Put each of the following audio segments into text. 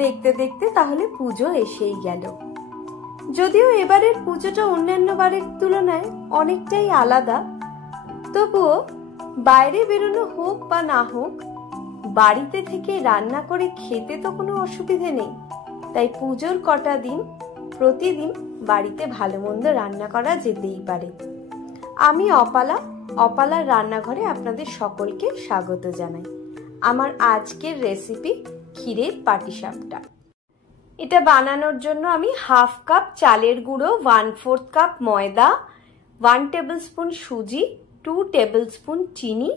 দেখতে দেখতে তাহলে পুজো এসেই গেল। যদিও এবারের পুজোটা অন্যান্য বারের তুলনায় অনেকটাই আলাদা, তবুও বাইরে বেরোনো হোক বা না হোক, বাড়িতে থেকে রান্না করে খেতে তো কোনো অসুবিধে নেই। তাই পুজোর কটা দিন প্রতিদিন বাড়িতে ভালো মন্দ রান্না করা যেতেই পারে। আমি অপালার রান্নাঘরে আপনাদের সকলকে স্বাগত জানাই। আমার আজকের রেসিপি ক্ষীরের পাটিসাপটা। এটা বানানোর জন্য আমি হাফ কাপ চালের গুঁড়ো, 1/4 কাপ ময়দা, 1 টেবিল স্পুন সুজি, 2 টেবিল স্পুন চিনি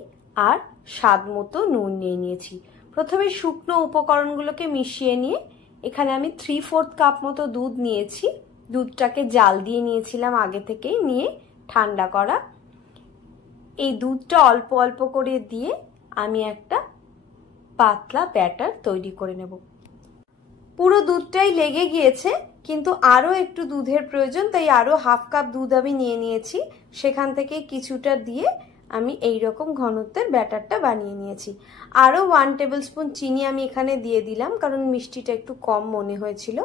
আর স্বাদ মতো নুন নিয়ে নিয়েছি। প্রথমে শুকনো উপকরণগুলোকে মিশিয়ে নিয়ে এখানে আমি 3/4 কাপ মতো দুধ নিয়েছি। দুধটাকে জাল দিয়ে নিয়েছিলাম আগে থেকেই, নিয়ে ঠান্ডা করা। এই দুধটা অল্প অল্প করে দিয়ে আমি একটা পাতলা ব্যাটার তৈরি করে নেব। পুরো দুধটাই লেগে গিয়েছে, কিন্তু আরো একটু দুধের প্রয়োজন, তাই আরো হাফ কাপ দুধ আমি নিয়ে নিয়েছি। সেখান থেকে কিছুটা দিয়ে আমি এই রকম ঘনত্বের ব্যাটারটা বানিয়ে নিয়েছি। আরো 1 টেবিল স্পুন চিনি আমি এখানে দিয়ে দিলাম, কারণ মিষ্টিটা একটু কম মনে হয়েছিল।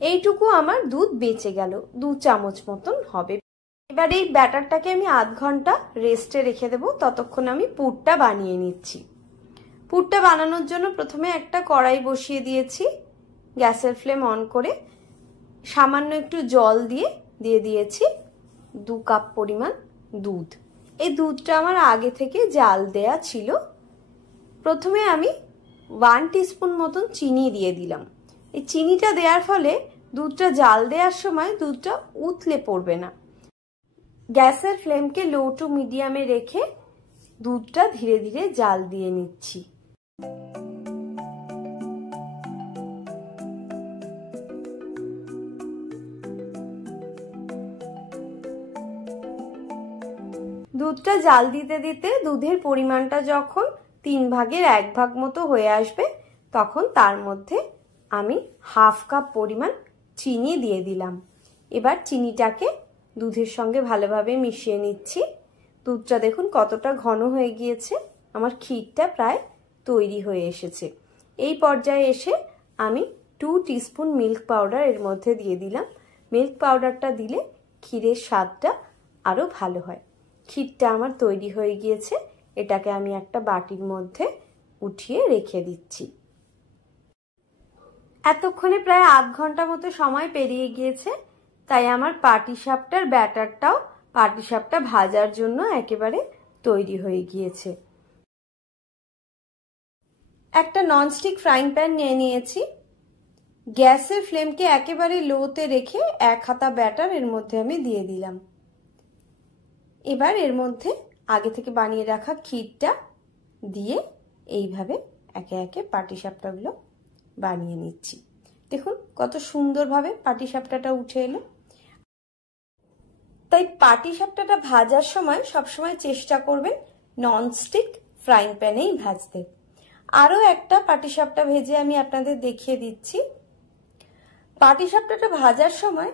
এইটুকু আমার দুধ বেঁচে গেল, 2 চামচ মতন হবে। এবার এই ব্যাটারটাকে আমি আধ ঘন্টা রেস্টে রেখে দেবো, ততক্ষণ আমি পুরটা বানিয়ে নিচ্ছি। পুরটা বানানোর জন্য প্রথমে একটা কড়াই বসিয়ে দিয়েছি, গ্যাসের ফ্লেম অন করে সামান্য একটু জল দিয়ে দিয়েছি 2 কাপ পরিমাণ দুধ। এই দুধটা আমার আগে থেকে জাল দেয়া ছিল। প্রথমে আমি 1 টিস্পুন মতন চিনি দিয়ে দিলাম। এই চিনিটা দেওয়ার ফলে দুধটা জাল দেওয়ার সময় দুধটা উতলে পড়বে না। গ্যাসের ফ্লেমকে লো টু মিডিয়ামে রেখে দুধটা ধীরে ধীরে জাল দিয়ে নিচ্ছি। দুধটা জাল দিতে দিতে দুধের পরিমাণটা যখন 3 ভাগের 1 ভাগ মতো হয়ে আসবে, তখন তার মধ্যে আমি হাফ কাপ পরিমাণ চিনি দিয়ে দিলাম। এবার চিনিটাকে দুধের সঙ্গে ভালোভাবে মিশিয়ে নিচ্ছি। দুধটা দেখুন কতটা ঘন হয়ে গিয়েছে, আমার ক্ষীরটা প্রায় তৈরি হয়ে এসেছে। এই পর্যায়ে এসে আমি 2 টিস্পুন মিল্ক পাউডার এর মধ্যে দিয়ে দিলাম। মিল্ক পাউডারটা দিলে ক্ষীরের স্বাদটা আরো ভালো হয়। ক্ষীরটা আমার তৈরি হয়ে গিয়েছে, এটাকে আমি একটা বাটির মধ্যে উঠিয়ে রেখে দিচ্ছি। এতক্ষণে প্রায় আধ ঘন্টা মতো সময় পেরিয়ে গিয়েছে, তাই আমার পাটিসাপটার ব্যাটারটাও পাটিসাপটা ভাজার জন্য একেবারে তৈরি হয়ে গিয়েছে। একটা ননস্টিক ফ্রাইং প্যান নিয়ে নিয়েছি। গ্যাসের ফ্লেমকে একেবারে লোতে রেখে 1 হাতা ব্যাটার এর মধ্যে আমি দিয়ে দিলাম। এবার এর মধ্যে আগে থেকে বানিয়ে রাখা ক্ষীরটা দিয়ে এইভাবে একে একে পাটিসাপটাগুলো বানিয়ে নিচ্ছি। দেখুন কত সুন্দরভাবে পাটিসাপটাটা উঠে এলো। তাই পাটিসাপটাটা ভাজার সময় সবসময় চেষ্টা করবেন ননস্টিক ফ্রাইং প্যানেই ভাজতে। আরো একটা পাটিসাপটা ভেজে আমি আপনাদের দেখিয়ে দিচ্ছি। পাটিসাপটাটা ভাজার সময়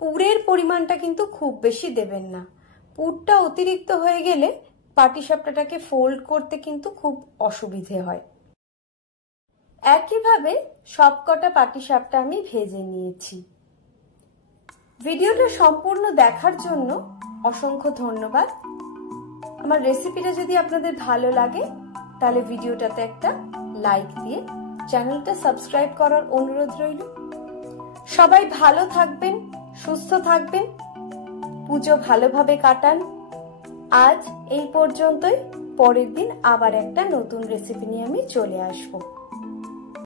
পুরের পরিমাণটা কিন্তু খুব বেশি দেবেন না। পুরটা অতিরিক্ত হয়ে গেলে পাটিসাপটাটাকে ফোল্ড করতে কিন্তু খুব অসুবিধে হয়। একইভাবে সবকটা পাটিসাপটা আমি ভেজে নিয়েছি। ভিডিওটা সম্পূর্ণ দেখার জন্য অসংখ্য ধন্যবাদ। আমার রেসিপিটা যদি আপনাদের ভালো লাগে তাহলে ভিডিওটাতে একটা লাইক দিয়ে চ্যানেলটা সাবস্ক্রাইব করার অনুরোধ রইল। সবাই ভালো থাকবেন, সুস্থ থাকবেন, পুজো ভালোভাবে কাটান। আজ এই পর্যন্তই। পরের দিন আবার একটা নতুন রেসিপি নিয়ে আমি চলে আসবো।